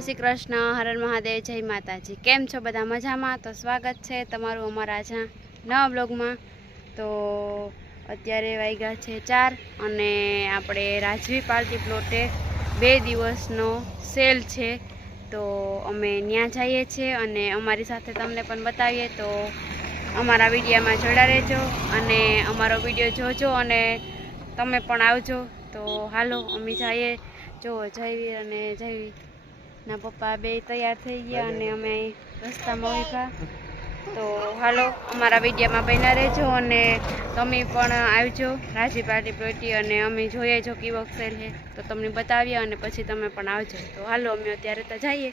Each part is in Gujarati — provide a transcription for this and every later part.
શ્રી કૃષ્ણ, હરણ મહાદેવ, જય માતાજી. કેમ છો બધા મજામાં? તો સ્વાગત છે તમારું અમારા આજના નવા બ્લોગમાં. તો અત્યારે વાગ્યા છે ચાર અને આપણે રાજવી પાર્ટી પ્લોટે બે દિવસનો સેલ છે. તો અમે ત્યાં જઈએ છીએ અને અમારી સાથે તમને પણ બતાવીએ. તો અમારા વિડીયામાં જોડા રહેજો અને અમારો વીડિયો જોજો અને તમે પણ આવજો. તો હાલો, અમે જઈએ. જો જયવીર અને જયવીર ના પપ્પા બે તૈયાર થઈ ગયા અને અમે રસ્તામાં ઊભા. તો હાલો અમારા વિડીયોમાં બન્યા રહેજો અને તમે પણ આવજો રાજી પાર્ટી પ્રોટી અને અમે જોઈએ જો કેવો સેલ છે. તો તમને બતાવીએ અને પછી તમે પણ આવજો. તો હાલો અમે અત્યારે તો જઈએ.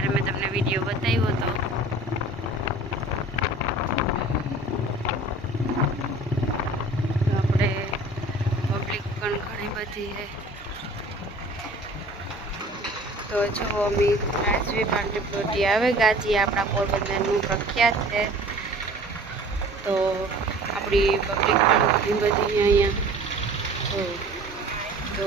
ત્યારે મેં તમને વીડિયો બતાવ્યો હતો આપણે પબ્લિક પણ ઘણી બધી છે. તો જો અમે રાજવી પાંડે પ્લોટી આવે ગાજી આપણા પોરબંદરનું પ્રખ્યાત છે. તો આપણી પબ્લિક પણ ઘણી બધી અહીંયા. તો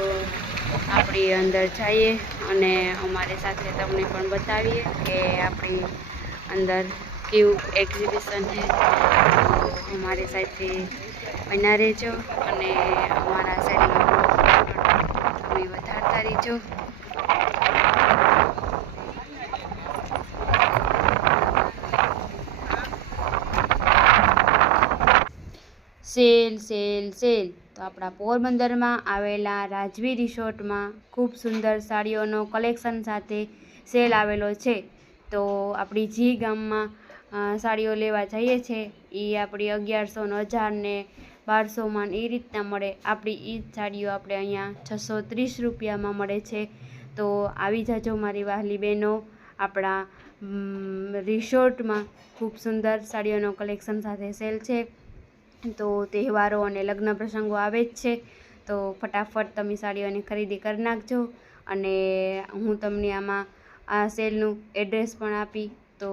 આપણી અંદર જઈએ અને અમારી સાથે તમને પણ બતાવીએ કે આપણી અંદર કેવું એક્ઝિબિશન છે. અમારી સાથે બના રહેજો અને અમારા શરીરમાં તમે વધારતા રહેજો. Sale sale sale. આપણા પોરબંદરમાં આવેલા રાજવી રિસોર્ટમાં ખૂબ સુંદર સાડીઓનો કલેક્શન સાથે સેલ આવેલો છે. તો આપણી જી ગામમાં સાડીઓ લેવા જઈએ છે. એ આપણી અગિયારસો ને હજાર ને બારસોમાં એ રીતના મળે. આપણી એ સાડીઓ આપણે અહીંયા છસો ત્રીસ રૂપિયામાં મળે છે. તો આવી જાજો મારી વહાલી બહેનો. આપણા રિસોર્ટમાં ખૂબ સુંદર સાડીઓનો કલેક્શન સાથે સેલ છે. તો તહેવારો અને લગ્ન પ્રસંગો આવે જ છે. તો ફટાફટ તમે સાડીઓની ખરીદી કરી નાખજો અને હું તમને આમાં આ સેલનું એડ્રેસ પણ આપી, તો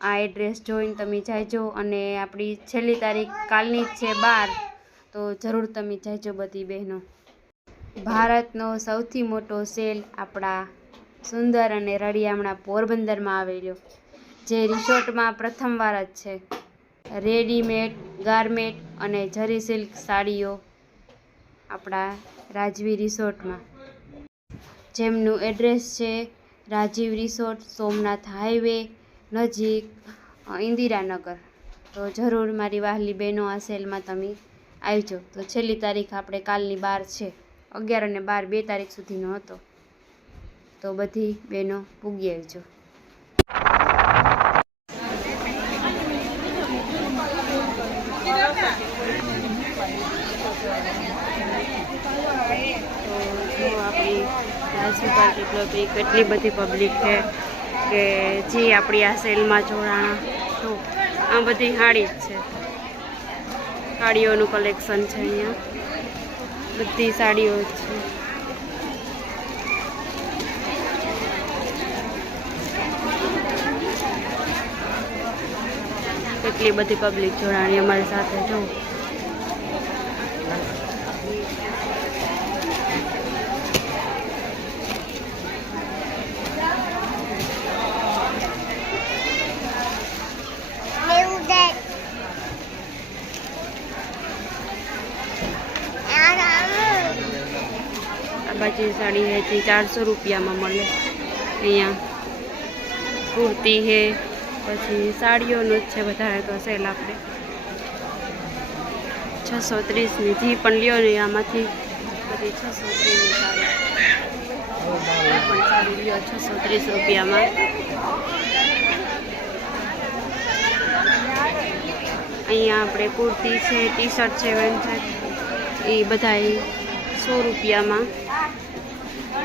આ એડ્રેસ જોઈને તમે જાયજો અને આપણી છેલ્લી તારીખ કાલની જ છે બાર, તો જરૂર તમે જાયજો બધી બહેનો. ભારતનો સૌથી મોટો સેલ આપણા સુંદર અને રળિયામણા પોરબંદરમાં આવેલો, જે રિસોર્ટમાં પ્રથમવાર જ છે. રેડીમેડ ગારમેન્ટ અને જરી સિલ્ક સાડીઓ આપણા રાજવી રિસોર્ટમાં. જેમનું એડ્રેસ છે રાજીવ રિસોર્ટ, સોમનાથ હાઈવે, નજીક ઇન્દિરાનગર. તો જરૂર મારી વહાલી બહેનો આ સેલમાં તમે આવજો. તો છેલ્લી તારીખ આપણે કાલની બાર છે. અગિયાર અને બાર બે તારીખ સુધીનો હતો. તો બધી બહેનો પૂગી આવજો. તો આપણી રાજવી પાર્ટી કેટલી બધી પબ્લિક છે કે જે આપણી આ સેલમાં જોડાણા જો આ બધી હાડી જ છે. સાડીઓનું કલેક્શન છે અહીંયા. બધી સાડીઓ જ છે. કેટલી બધી પબ્લિક જોડાણી અમારી સાથે જો સાડી है જે ચારસો રૂપિયામાં મળે. અહીંયા કુર્તી છે પછી સાડીઓનું જ છે વધારે તો સેલ આપણે. છસો ત્રીસની જે પણ લ્યો ને આમાંથી. બધી છસો ત્રીસની સાડી. પણ સાડી લ્યો છસો ત્રીસ રૂપિયામાં. અહીંયા આપણે કુર્તી છે ટી શર્ટ છે, વેન છે. એ બધા સો રૂપિયામાં.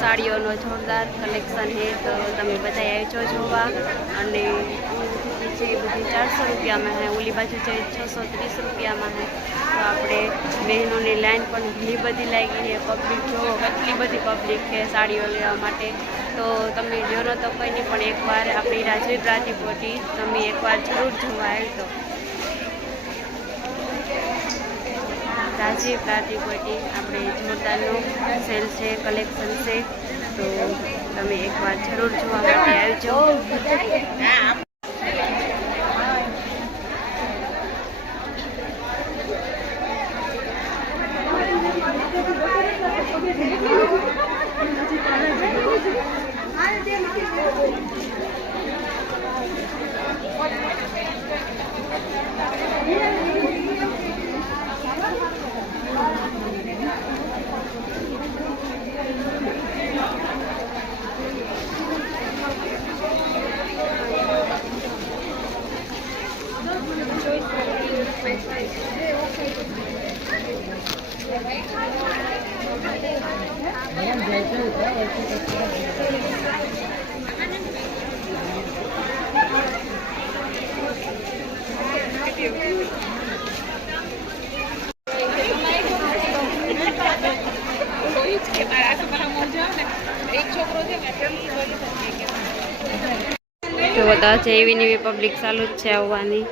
સાડીઓનો જોરદાર કલેક્શન છે, તો તમે બધા આવજો જોવા. અને જે એ બધી ચારસો રૂપિયામાં હે ઓલી બાજુ છે છસો ત્રીસ રૂપિયામાં હે તો આપણે બહેનોની લાઈન પણ ઘણી બધી લાગી છે પબ્લિક જોવો કેટલી બધી પબ્લિક છે સાડીઓ લેવા માટે. તો તમે જોનો તો કંઈ નહીં, પણ એકવાર આપણી રાજવી પ્રાતિપોટી તમે એકવાર જરૂર જોવા આવજો. રાજીવ પ્રાતિપોટી આપણે જોરદારનું સેલ છે, કલેક્શન છે. તો તમે એકવાર જરૂર જોવા માટે આવજો. જો બધા છે એવી પબ્લિક ચાલુ જ છે આવવાની.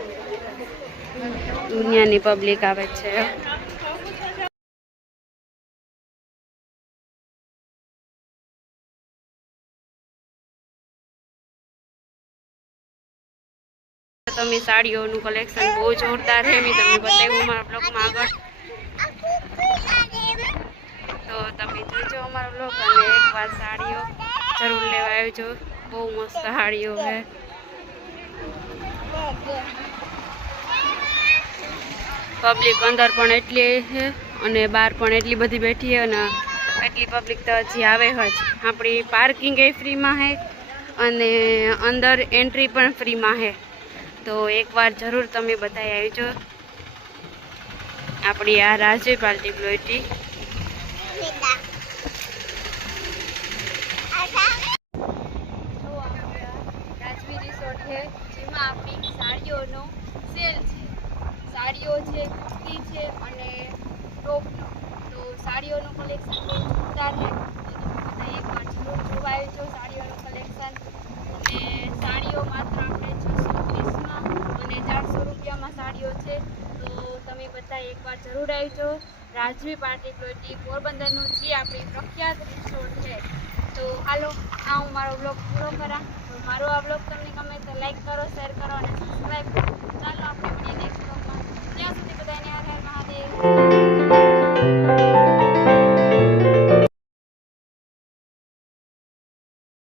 દુનિયાની પબ્લિક આવે છે. તમે સાડીઓનું કલેક્શન બહુ જોરદાર છે. મેં તમને બતાવ્યું મારા બ્લોગમાં આગળ. તો તમે જોજો અમારો બ્લોગ અને એકવાર સાડીઓ જરૂર લેવા આવજો. બહુ મસ્ત સાડીઓ છે. પબ્લિક અંદર પણ એટલી છે અને બહાર પણ એટલી બધી બેઠી છે અને એટલી પબ્લિક તો હજી આવે જ. આપણી પાર્કિંગ એ ફ્રીમાં છે અને અંદર એન્ટ્રી પણ ફ્રીમાં છે. તો એકવાર જરૂર તમે બધાએ આવજો. આપણી આ રાજવી પાર્ટી પ્લોટી છે કુર્તી છે અને ટોપનો, તો સાડીઓનું કલેક્શન બહુ જોરદાર છે. તો તમે બધા એકવાર જરૂર જોવા આવજો સાડીઓનું કલેક્શન અને સાડીઓ માત્ર આપણે છસો ત્રીસમાં અને ચારસો રૂપિયામાં સાડીઓ છે. તો તમે બધા એકવાર જરૂર આવજો. રાજવી પાર્ટી પ્લોટી પોરબંદરનું જે આપણી પ્રખ્યાત રિસોર્ટ છે. તો હાલો, આ હું મારો બ્લોગ પૂરો કરા. મારો આ બ્લોગ તમને ગમે તો લાઈક કરો શેર કરો અને સબસ્ક્રાઈબ કરો. ચાલો, આપણે મળીએ નેક્સ્ટ ત્યાં સુધી બધાને હર હર મહાદેવ.